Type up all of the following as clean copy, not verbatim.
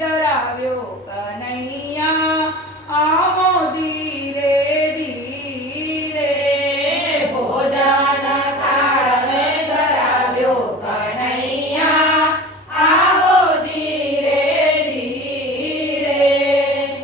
ધરાવ્યો કનૈયા આવો ધીરે ધીરે ભોજન થાળ મેં ધરાવ્યો કનૈયા આવો ધીરે ધીરે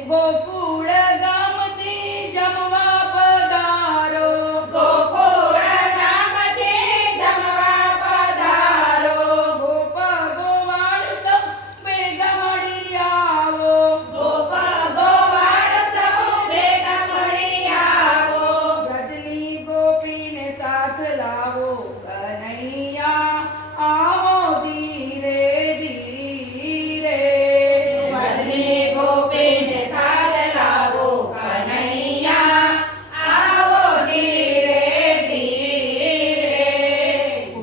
ગોકુળ ગામથી જમવા પધારો ગોકુળ ગામથી જમવા પધારો ગોપ ગોવાળ સૌ ભેગા મળી આવો ગોપ ગોવાળ સૌ ભેગા મળી આવો વ્રજની ગોપીને સાથ લાવો કનૈયા આવો ધીરે ધીરે વ્રજની ગોપીને સાથ લાવો કનૈયા આવો ધીરે ધીરે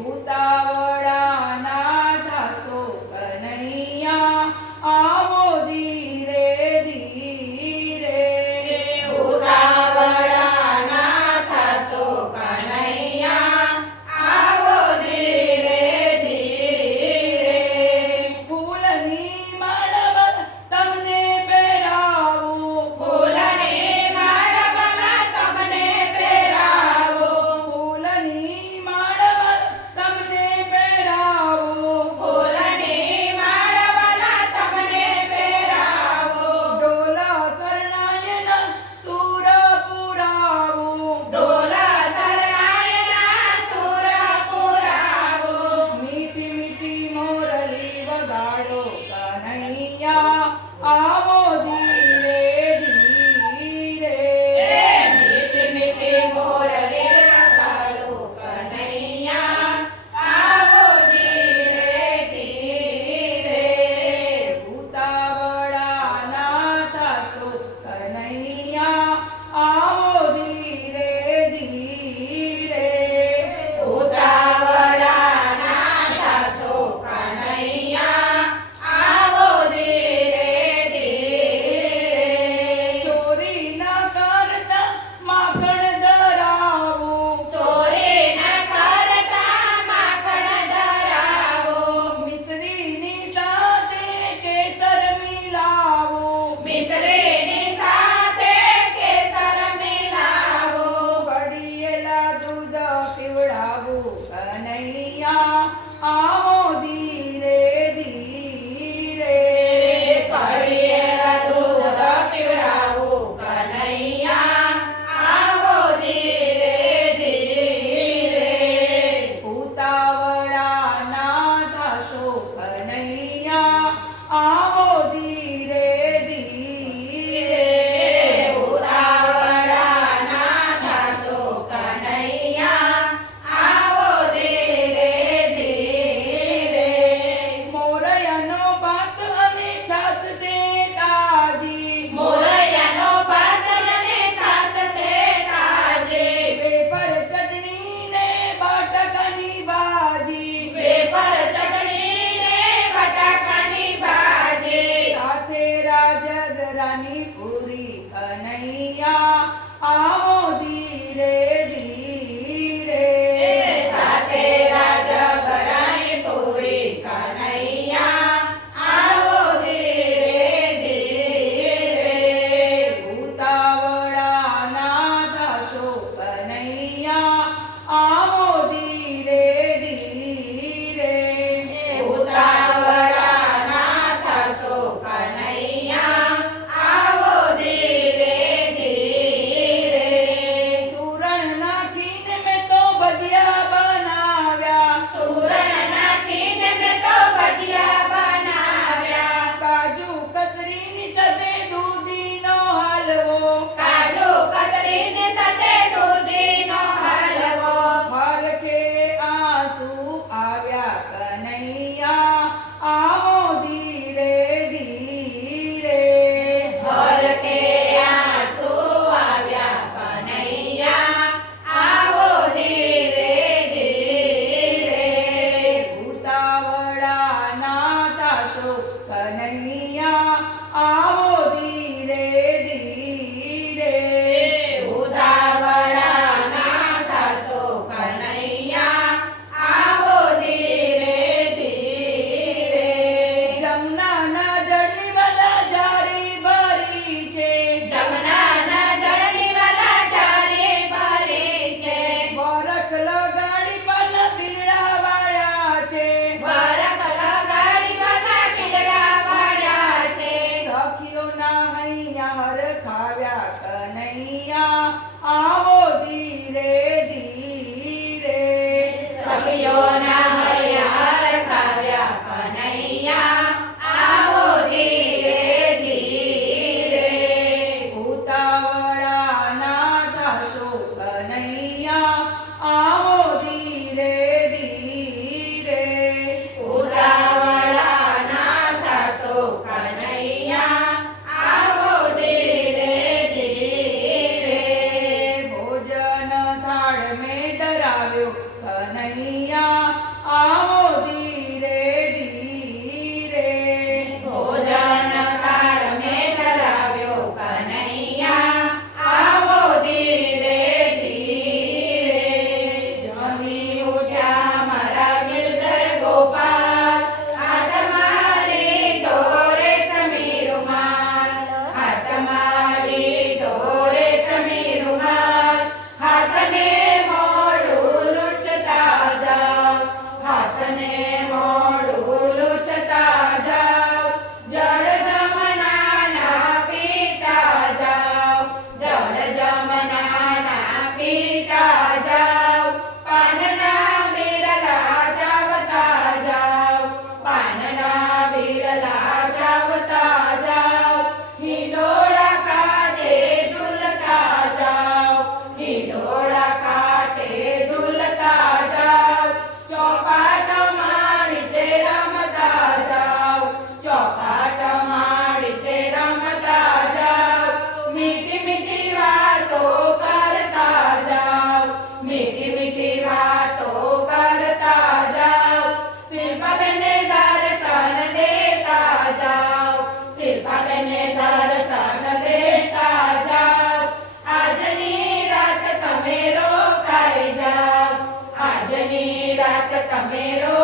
ઉતાવળા ના થાશો કનૈયા આવો ધીરે ધીરે ઉતાવળા ના થશો કનૈયા આવો ધીરે ધીરે ફૂલની માળા તમને પહેરાવું ફૂલની માળા તમને પહેરાવું ફૂલની માળા તમને પહેરાવું ફૂલની માળા તમને પહેરાવું ડોલા શરણાયના સુર પુરાવું ડોલા શરણાયના સુર પુરાવું મીઠી મીઠી મોરલી વગાડો કનૈયા આવો ધીરે ધીરે મીઠી મીઠી મોરલી વગાડો કનૈયા આવો ધીરે ધીરે ઉતાવળા ના થાશો કનૈયા આવો ધીરે ધીરે ઉતાવળા ના થશો કનૈયા આવો ધીરે ધીરે ચોરી ન કરતા માખણ ધરાવું ચોરી ન કરતા માખણ ધરાવો મિશ્રીની સાથે કેસર મિલાવો મિશ્રીની સાથે કેસર મિલાવો કઢિયેલા દૂધ પીવડાવું કનૈયા આવો ધીરે ધીરે કઢિયેલા દૂધ પીવડાવો કનૈયા આવો ધીરે ધીરે ઉતાવળા ના થાશો કનૈયા આવો ધીરે ધીરે ઉતાવળા ના થશો કનૈયા આવો ધીરે ધીરે મોરયાનો ભાત અને છાસ તે તાજી મોરૈયાનો ભાત અને છાશ છે તાજી વેફર ચટણી ને બટાકાની ભાજી વેફર ચટણી ને બટાકાની ભાજી સાથે રાજગરાની પૂરી કનૈયા આવો ધીરે ધીરે સાથે રાજગરાની પૂરી કનૈયા આવો ધીરે ધીરે ઉતાવળા ના થાશો કનૈયા આવો ધીરે ધીરે ઉતાવળા ના થશો કનૈયા આવો ધીરે ધીરે સુરણ નાખીને મેં તો ભજીયા બનાવ્યા સુરણ નાખીને મેં તો ભજીયા બનાવ્યા કાજુ કતરીની સાથે દૂધીનો હલવો કાજુ કતરીની સાથે દૂધીનો હલવો હરખે આંસુ આવ્યા કનૈયા આવો ધીરે ધીરે હરખે આંસુ આવ્યા કનૈયા આવો ધીરે ધીરે ઉતાવળા ના થાશો કનૈયા આવો ધીરે ધીરે ઉતાવળા ના થશો કનૈયા આવો ધીરે ધીરે જમનાના જળની રાત તમે રો